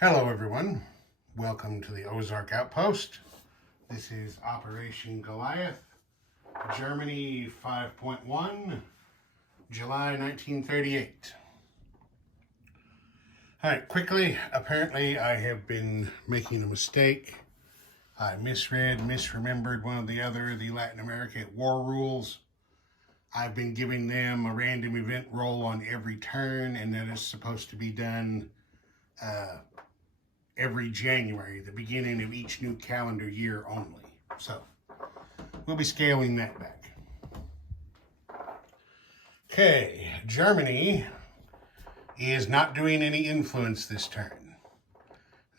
Hello everyone, welcome to the Ozark Outpost. This is Operation Goliath, Germany 5.1, July 1938. Alright, quickly, apparently I have been making a mistake. I misremembered one of the Latin America war rules. I've been giving them a random event roll on every turn, and that is supposed to be done every January, the beginning of each new calendar year only. So, we'll be scaling that back. Okay, Germany is not doing any influence this turn.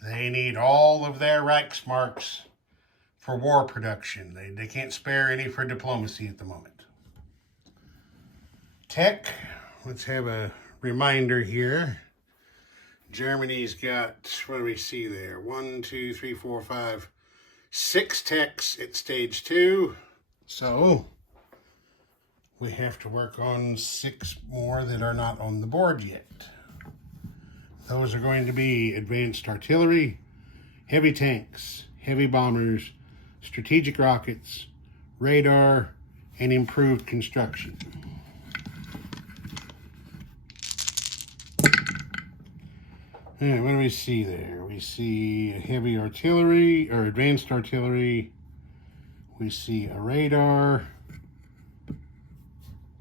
They need all of their Reichsmarks for war production. They can't spare any for diplomacy at the moment. Tech, let's have a reminder here. Germany's got, what do we see there? 1, 2, 3, 4, 5, 6 techs at stage 2. So we have to work on 6 more that are not on the board yet. Those are going to be advanced artillery, heavy tanks, heavy bombers, strategic rockets, radar, and improved construction. What do we see there? We see heavy artillery, or advanced artillery. We see a radar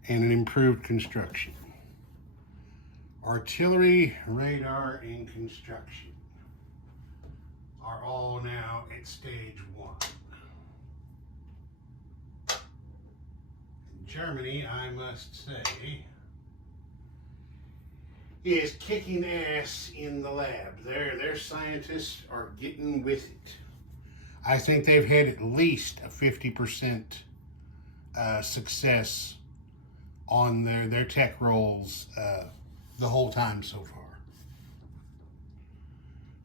and an improved construction. Artillery, radar, and construction are all now at stage 1. Germany, I must say, is kicking ass in the lab. Their scientists are getting with it. I think they've had at least a 50% success on their tech rolls the whole time so far.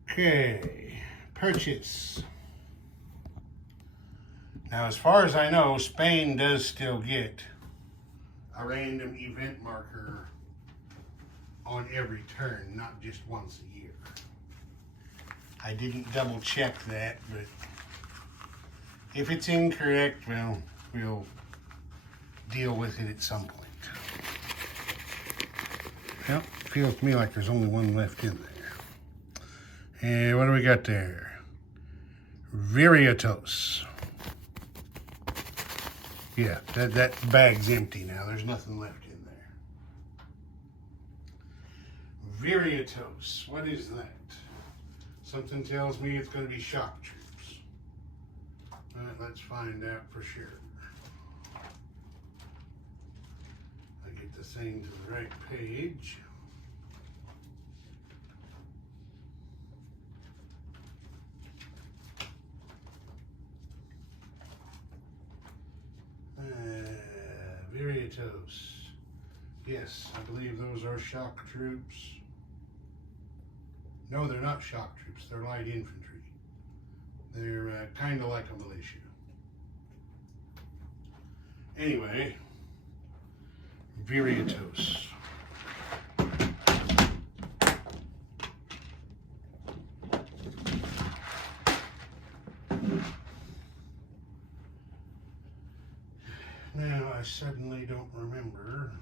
Okay, purchase. Now, as far as I know, Spain does still get a random event marker on every turn, not just once a year. I didn't double check that, but if it's incorrect, well, we'll deal with it at some point. Well, it feels to me like there's only one left in there. And what do we got there? Viriatos. Yeah, that bag's empty now. There's nothing left in there. Viriatos, what is that? Something tells me it's going to be shock troops. All right, let's find out for sure. I get the thing to the right page. Viriatos. Yes, I believe those are shock troops. No, they're not shock troops. They're light infantry. They're kind of like a militia. Anyway, Viriatos. Now, I suddenly don't remember.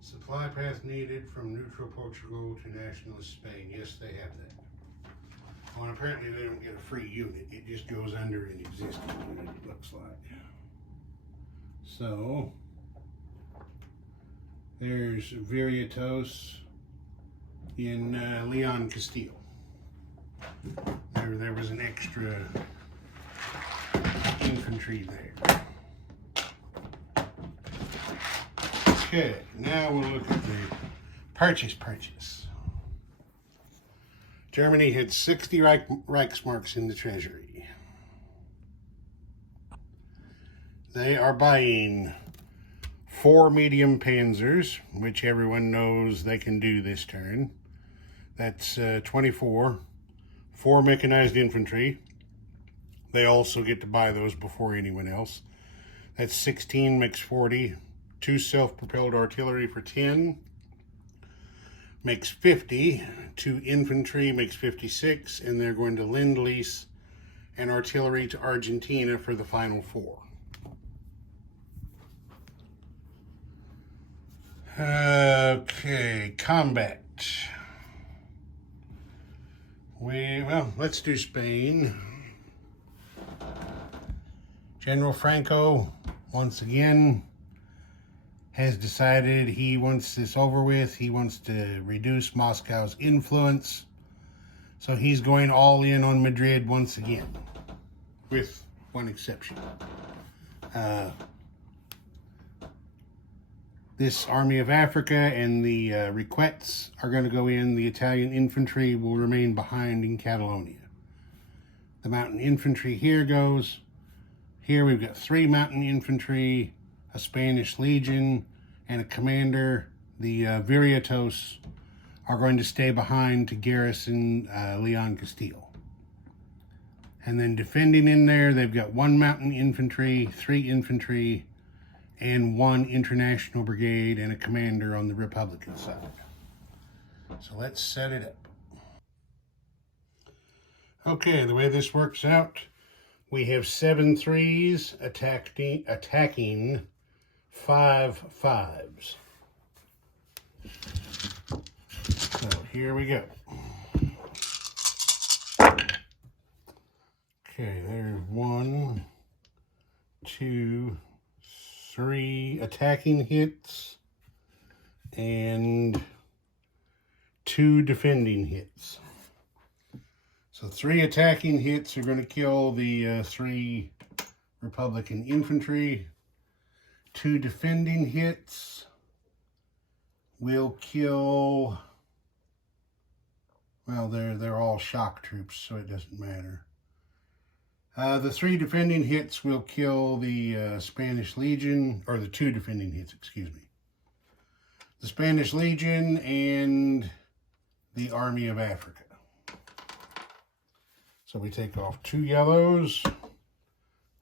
Supply path needed from neutral Portugal to nationalist Spain. Yes, they have that. Oh, and apparently they don't get a free unit. It just goes under an existing unit, it looks like. So, there's Viriatos in Leon, Castile. There was an extra infantry there. Okay, now we'll look at the purchase. Germany had 60 Reichsmarks in the treasury. They are buying 4 medium panzers, which everyone knows they can do this turn. That's 24. 4 mechanized infantry. They also get to buy those before anyone else. That's 16, makes 40. 2 self-propelled artillery for 10. Makes 50. 2 infantry makes 56. And they're going to lend-lease an artillery to Argentina for the final 4. Okay, combat. Well, let's do Spain. General Franco, once again, has decided he wants this over with. He wants to reduce Moscow's influence. So he's going all in on Madrid once again, with one exception. This Army of Africa and the Requettes are going to go in. The Italian infantry will remain behind in Catalonia. The mountain infantry here goes. Here we've got 3 mountain infantry, a Spanish legion, and a commander. The Viriatos are going to stay behind to garrison Leon Castile. And then defending in there, they've got 1 mountain infantry, 3 infantry, and 1 international brigade and a commander on the Republican side. So let's set it up. Okay, the way this works out, we have 7 3s attacking 5 5s. So here we go. Okay, there's 1, 2, 3 attacking hits and 2 defending hits. So 3 attacking hits are going to kill the 3 Republican infantry. 2 defending hits will kill, well, they're all shock troops, so it doesn't matter. The 3 defending hits will kill the Spanish Legion, or the 2 defending hits, excuse me. The Spanish Legion and the Army of Africa. So we take off 2 yellows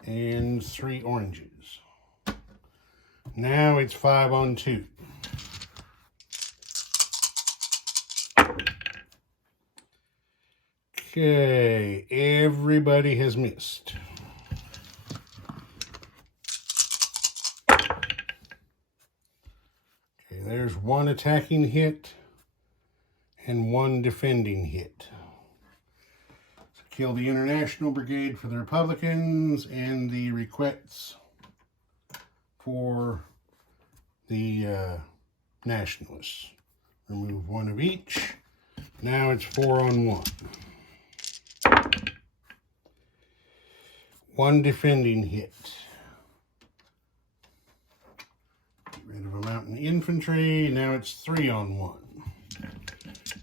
and 3 oranges. Now it's 5 on 2. Okay, everybody has missed. Okay, there's 1 attacking hit and 1 defending hit. So kill the International Brigade for the Republicans and the Requettes for the Nationalists. Remove 1 of each. Now it's 4 on 1. 1 defending hit. Get rid of a mountain infantry. Now it's 3 on 1.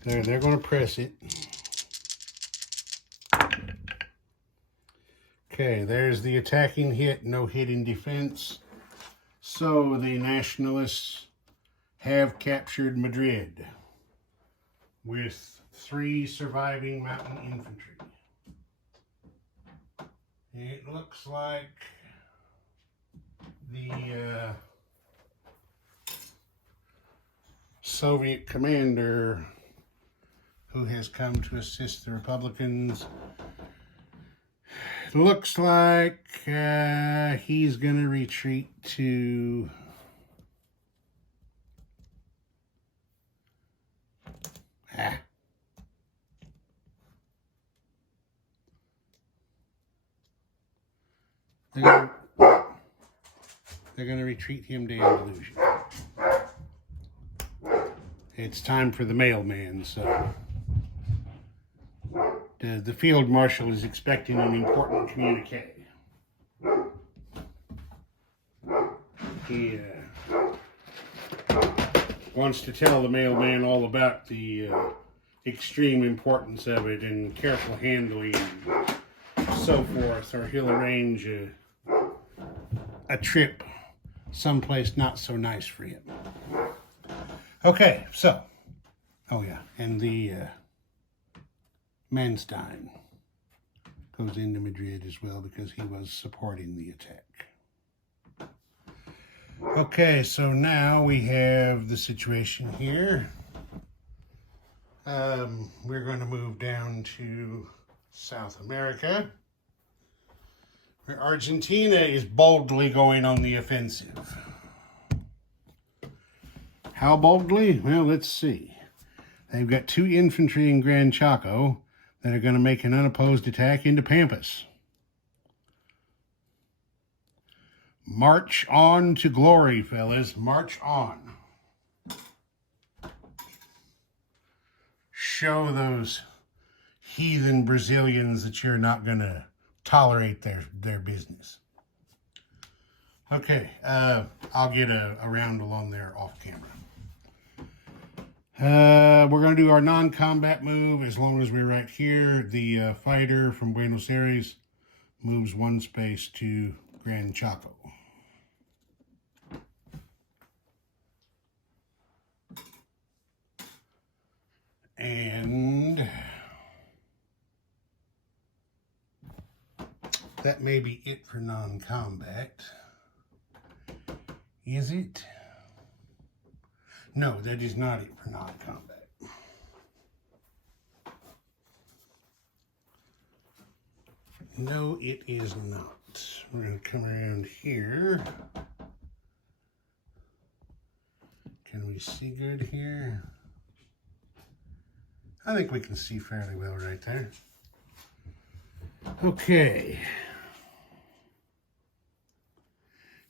They're going to press it. Okay, there's the attacking hit. No hit in defense. So the Nationalists have captured Madrid with 3 surviving mountain infantry. It looks like the Soviet commander who has come to assist the Republicans, it looks like he's going to retreat to They're going to retreat him to Andalusia. It's time for the mailman, so the field marshal is expecting an important communique. He wants to tell the mailman all about the extreme importance of it and careful handling and so forth, or he'll arrange a trip someplace not so nice for him. Okay, so, oh yeah, and the Manstein goes into Madrid as well because he was supporting the attack. Okay, so now we have the situation here. We're going to move down to South America, where Argentina is boldly going on the offensive. How boldly? Well, let's see. They've got 2 infantry in Gran Chaco that are going to make an unopposed attack into Pampas. March on to glory, fellas. March on. Show those heathen Brazilians that you're not going to tolerate their business. Okay, I'll get a round along there off camera. We're going to do our non-combat move as long as we're right here. The fighter from Buenos Aires moves 1 space to Gran Chaco. And that may be it for non-combat. Is it? No, that is not it for non-combat. No, it is not. We're going to come around here. Can we see good here? I think we can see fairly well right there. Okay.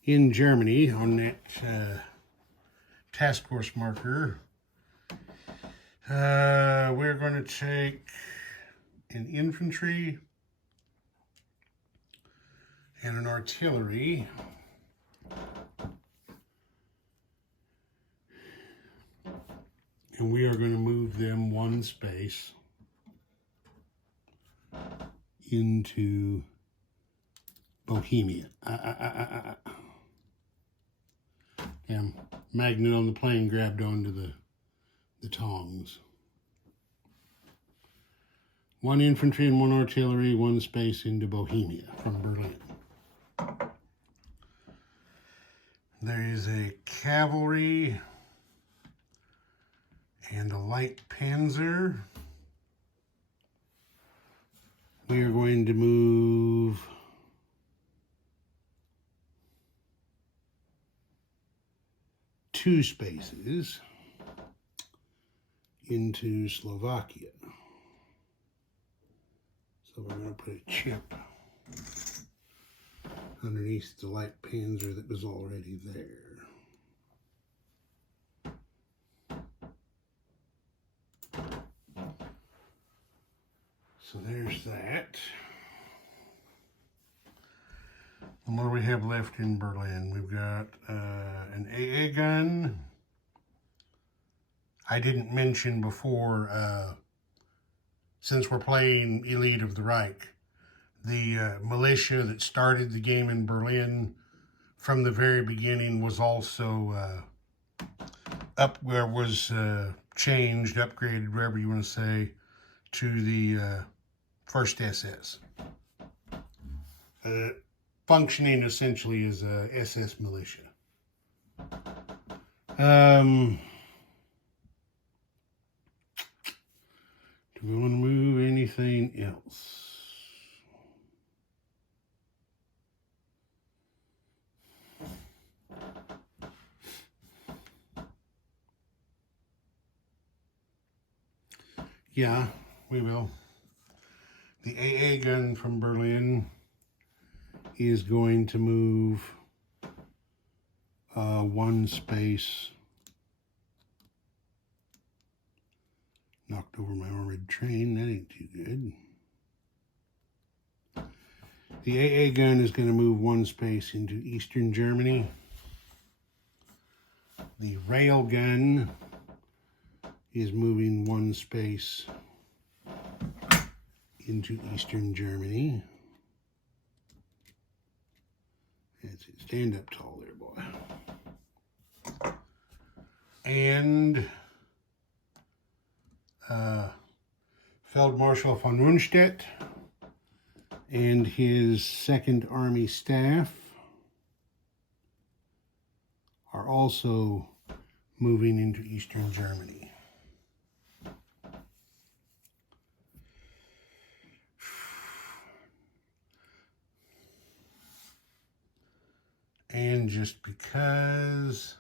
In Germany, on that task force marker, we're going to take an infantry and an artillery. And we are going to move them 1 space into Bohemia. Damn, magnet on the plane grabbed onto the tongs. 1 infantry and 1 artillery, 1 space into Bohemia from Berlin. There is a cavalry and a light panzer. We are going to move two spaces into Slovakia. So we're going to put a chip underneath the light panzer that was already there. So there's that. And what do we have left in Berlin? We've got an AA gun. I didn't mention before, since we're playing Elite of the Reich, the militia that started the game in Berlin from the very beginning was also changed, upgraded, whatever you want to say, to the 1st SS. Functioning essentially as a SS militia. Do we want to move anything else? Yeah, we will. The AA gun from Berlin is going to move 1 space. Knocked over my armored train. That ain't too good. The AA gun is going to move 1 space into Eastern Germany. The rail gun is moving 1 space into Eastern Germany. That's it. Stand up tall there, boy. and Feldmarschall von Rundstedt and his 2nd Army staff are also moving into Eastern Germany. And just because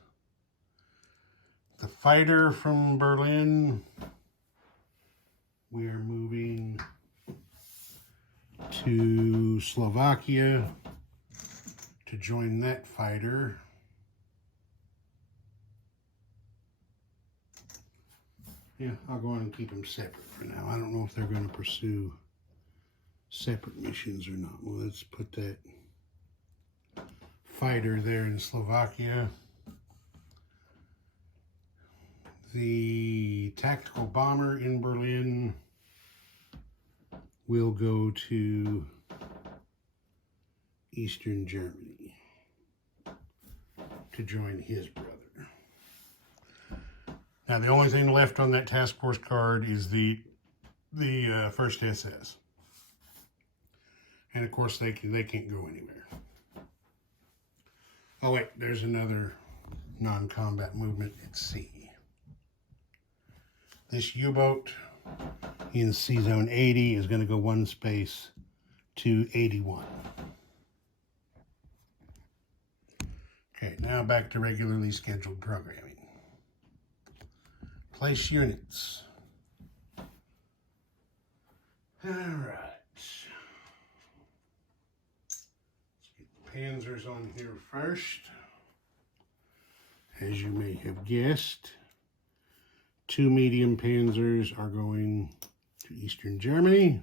the fighter from Berlin, we are moving to Slovakia to join that fighter. Yeah, I'll go on and keep them separate for now. I don't know if they're going to pursue separate missions or not. Well, let's put that fighter there in Slovakia. The tactical bomber in Berlin will go to Eastern Germany to join his brother. Now, the only thing left on that task force card is the 1st SS. And of course, they can't go anywhere. Oh wait, there's another non-combat movement at sea. This U-boat in Sea Zone 80 is going to go 1 space to 81. Okay, now back to regularly scheduled programming. Place units. All right. Panzers on here first. As you may have guessed, 2 medium panzers are going to Eastern Germany,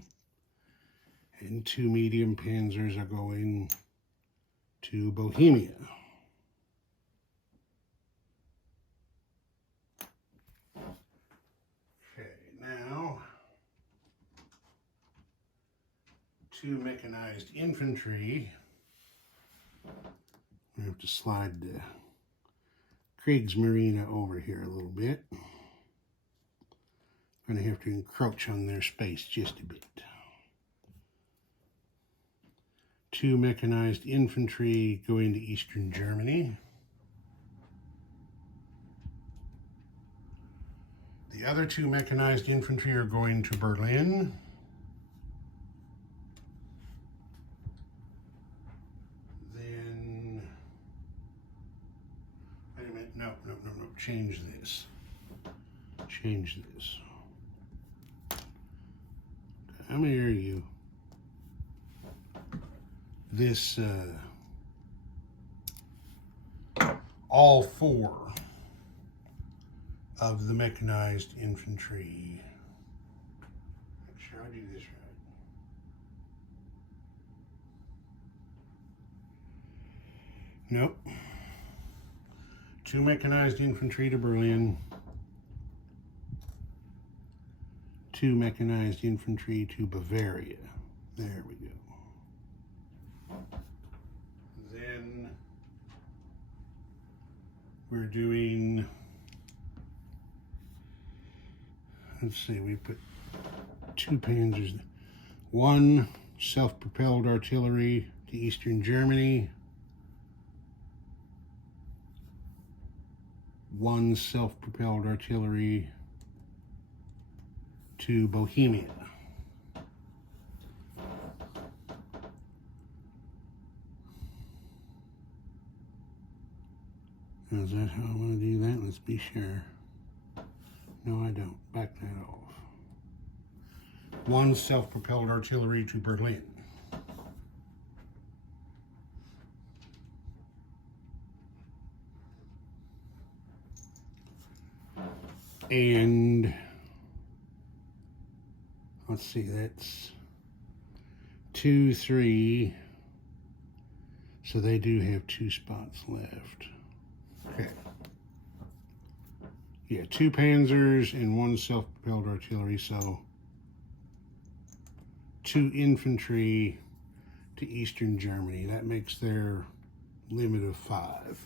and 2 medium panzers are going to Bohemia. Okay, now 2 mechanized infantry. I have to slide the Kriegsmarine over here a little bit. I'm going to have to encroach on their space just a bit. 2 mechanized infantry going to Eastern Germany. The other 2 mechanized infantry are going to Berlin. Then, wait a minute, no, change this. Change this. Come here, you. This, all 4 of the mechanized infantry. Make sure I do this right. Nope. 2 mechanized infantry to Berlin. 2 mechanized infantry to Bavaria. There we go. Then we're doing, let's see, we put 2 panzers. 1 self-propelled artillery to Eastern Germany. 1 self-propelled artillery to Bohemia. Is that how I'm going to do that? Let's be sure. No, I don't. Back that off. 1 self-propelled artillery to Berlin. And let's see, that's 2, 3. So they do have 2 spots left. Okay. Yeah, 2 panzers and 1 self-propelled artillery, so 2 infantry to Eastern Germany. That makes their limit of 5.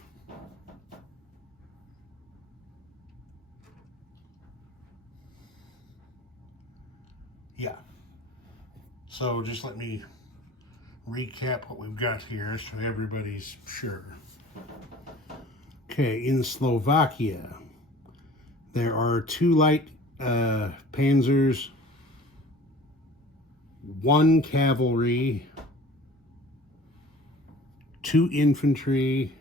Yeah. So just let me recap what we've got here so everybody's sure. Okay, in Slovakia, there are 2 light panzers, 1 cavalry, 2 infantry,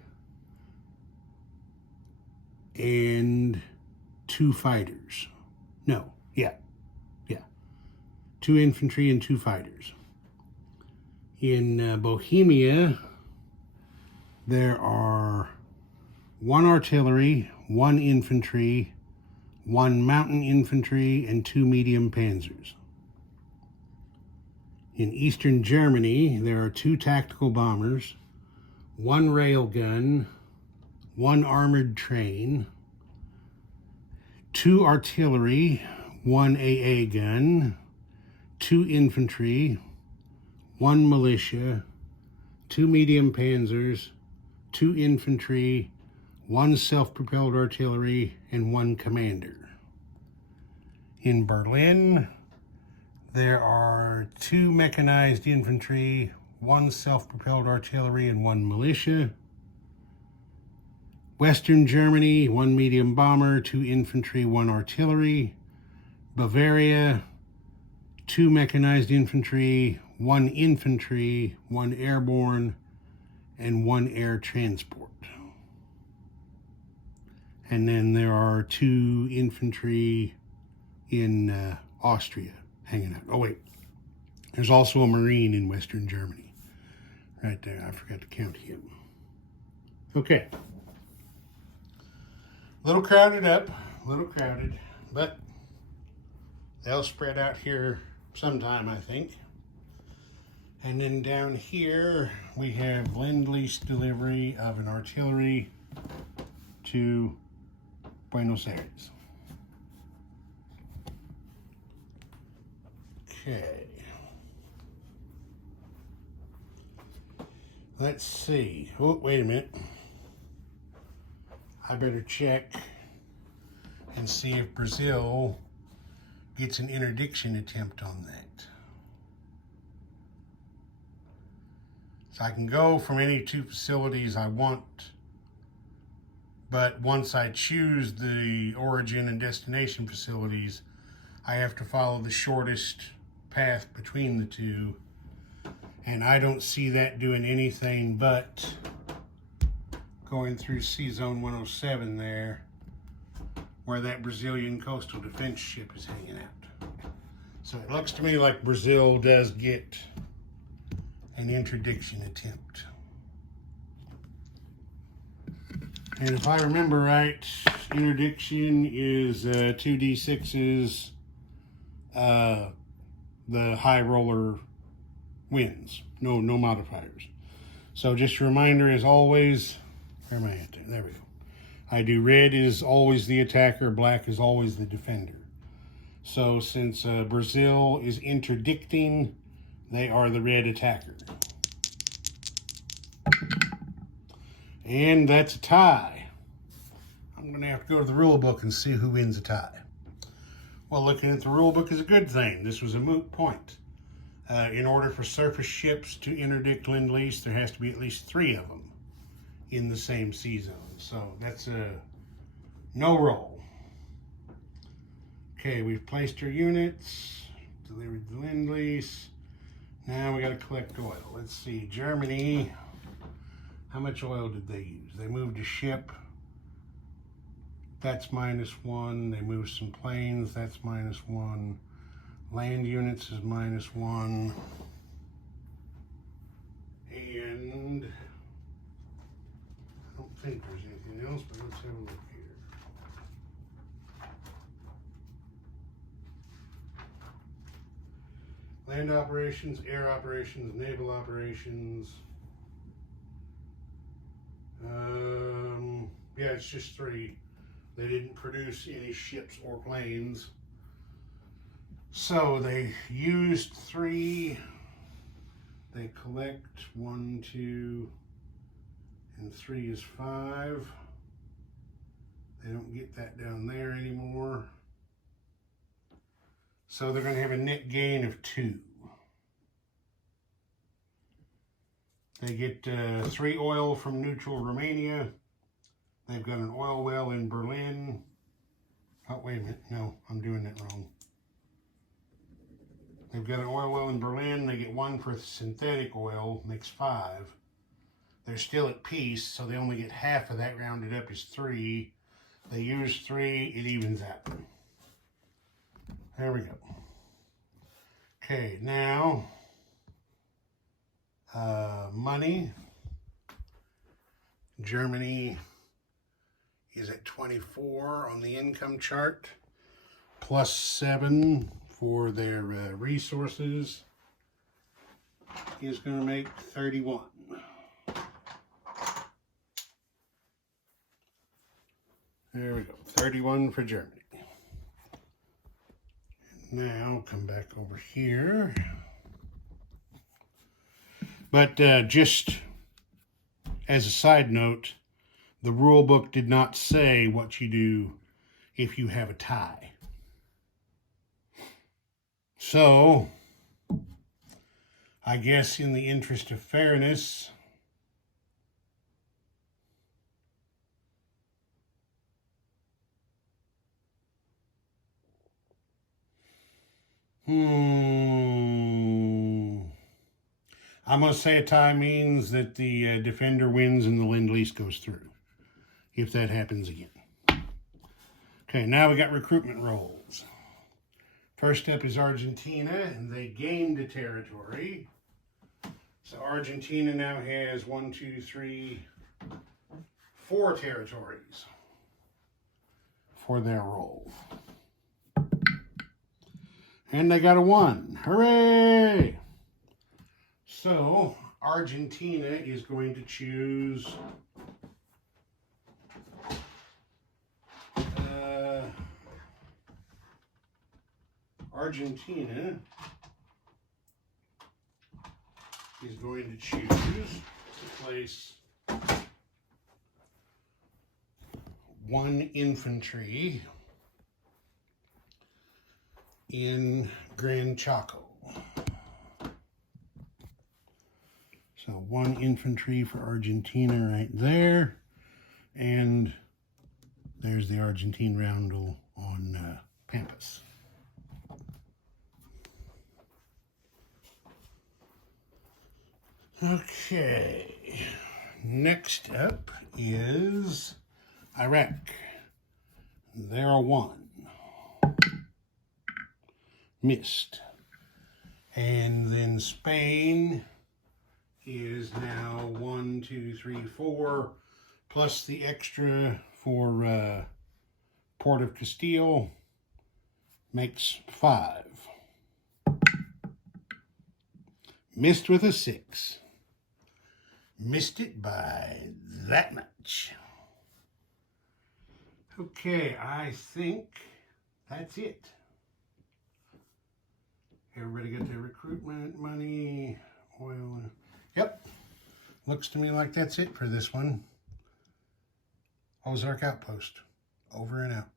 and 2 fighters. No, yeah. 2 infantry and 2 fighters. In Bohemia, there are 1 artillery, 1 infantry, 1 mountain infantry, and 2 medium panzers. In eastern Germany, there are 2 tactical bombers, 1 railgun, 1 armored train, 2 artillery, 1 AA gun, 2 infantry, 1 militia, 2 medium panzers, 2 infantry, 1 self-propelled artillery, and 1 commander. In Berlin, there are 2 mechanized infantry, 1 self-propelled artillery, and 1 militia. Western Germany, 1 medium bomber, 2 infantry, 1 artillery. Bavaria, 2 mechanized infantry, 1 infantry, 1 airborne, and 1 air transport. And then there are 2 infantry in Austria hanging out. Oh wait, there's also a Marine in Western Germany. Right there, I forgot to count him. Okay. A little crowded up, but they'll spread out here sometime, I think. And then down here, we have Lend-Lease delivery of an artillery to Buenos Aires. Okay. Let's see. Oh, wait a minute. I better check and see if Brazil gets an interdiction attempt on that. So I can go from any 2 facilities I want, but once I choose the origin and destination facilities, I have to follow the shortest path between the 2. And I don't see that doing anything but going through C-Zone 107 there, where that Brazilian coastal defense ship is hanging out. So it looks to me like Brazil does get an interdiction attempt. And if I remember right, interdiction is 2d6s, the high roller wins, no modifiers. So just a reminder, as always, where am I at there? There we go. I do red is always the attacker, black is always the defender. So since Brazil is interdicting, they are the red attacker. And that's a tie. I'm going to have to go to the rule book and see who wins a tie. Well, looking at the rule book is a good thing. This was a moot point. In order for surface ships to interdict Lend-Lease, there has to be at least 3 of them in the same sea zone. So that's a no roll. Okay, we've placed our units, delivered the Lend-Lease. Now we got to collect oil. Let's see, Germany, how much oil did they use? They moved a ship, that's -1. They moved some planes, that's -1. Land units is -1. And I don't think there's anything else, but let's have a look here. Land operations, air operations, naval operations. Yeah, it's just 3. They didn't produce any ships or planes. So they used 3. They collect 1, 2, and 3 is 5. They don't get that down there anymore. So they're going to have a net gain of 2. They get 3 oil from neutral Romania. They've got an oil well in Berlin. Oh, wait a minute. No, I'm doing that wrong. They've got an oil well in Berlin. They get 1 for synthetic oil, makes 5. They're still at peace, so they only get half of that rounded up as 3. They use 3, it evens out. There we go. Okay, now, money. Germany is at 24 on the income chart, plus 7 for their resources is going to make 31. There we go, 31 for Germany. Now come back over here. But just as a side note, the rule book did not say what you do if you have a tie. So, I guess in the interest of fairness, I'm going to say a tie means that the defender wins and the Lend-Lease goes through, if that happens again. Okay, now we got recruitment rolls. First up is Argentina, and they gained a territory. So Argentina now has 4 territories for their roll. And they got a 1. Hooray! So, Argentina is going to choose to place 1 infantry in Gran Chaco. So 1 infantry for Argentina right there. And there's the Argentine roundel on Pampas. Okay, next up is Iraq. They're a 1. Missed. And then Spain is now 1, 2, 3, 4, plus the extra for Port of Castile makes 5. Missed with a 6. Missed it by that much. Okay, I think that's it. Everybody got their recruitment money, oil. Yep, looks to me like that's it for this one. Ozark Outpost, over and out.